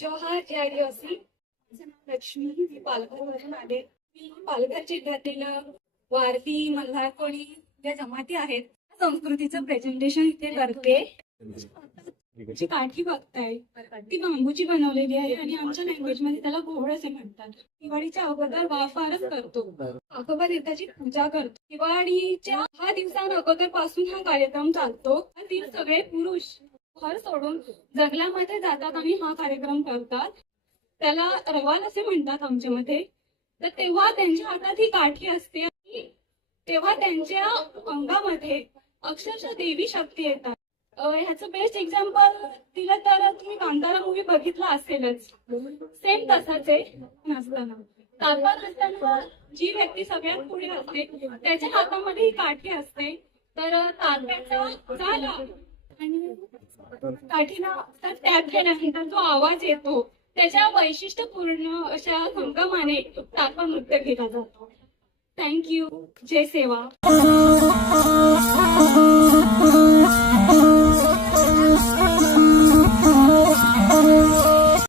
जोहार जय आदिवासी. माझं नाव लक्ष्मी. मी पालघरवरून आले. मी पालघर जिल्ह्यातील वारली मल्हार कोळी ज्या जमाती आहेत संस्कृतीचं प्रेझेंटेशन इथे करते. जी काठी बघताय ती बांबूची बनवलेली आहे आणि आमच्या लँग्वेज मध्ये त्याला घोळ असे म्हणतात. दिवाळीच्या अगोदर वाफारच करतो, अकोबा देवताची पूजा करतो. दिवाळीच्या 6 दिवसां अगोदर पासून हा कार्यक्रम चालतो. ती सगळे पुरुष घर सोडून जंगलामध्ये जातात आणि हा कार्यक्रम करतात. त्याला रवाल असे म्हणतात आमच्यामध्ये. तर तेव्हा त्यांच्या हातात ही काठी असते आणि तेव्हा त्यांच्या अंगामध्ये अक्षरशः देवी शक्ती येतात. ह्याचं बेस्ट एक्झाम्पल दिलं तर तुम्ही कांतारा मूवी बघितला असेलच. सेम तसाच आहे. नसताना तात्पर नसताना जी व्यक्ती सगळ्यात पुढे असते त्याच्या हातामध्ये ही काठी असते. तर तात्याचा झाला आणि काठीला तर टॅप केल्यानंतर जो आवाज येतो त्याच्या वैशिष्ट्यपूर्ण अशा संगमाने तात्पर नृत्य केला जातो. थँक्यू. जय सेवा.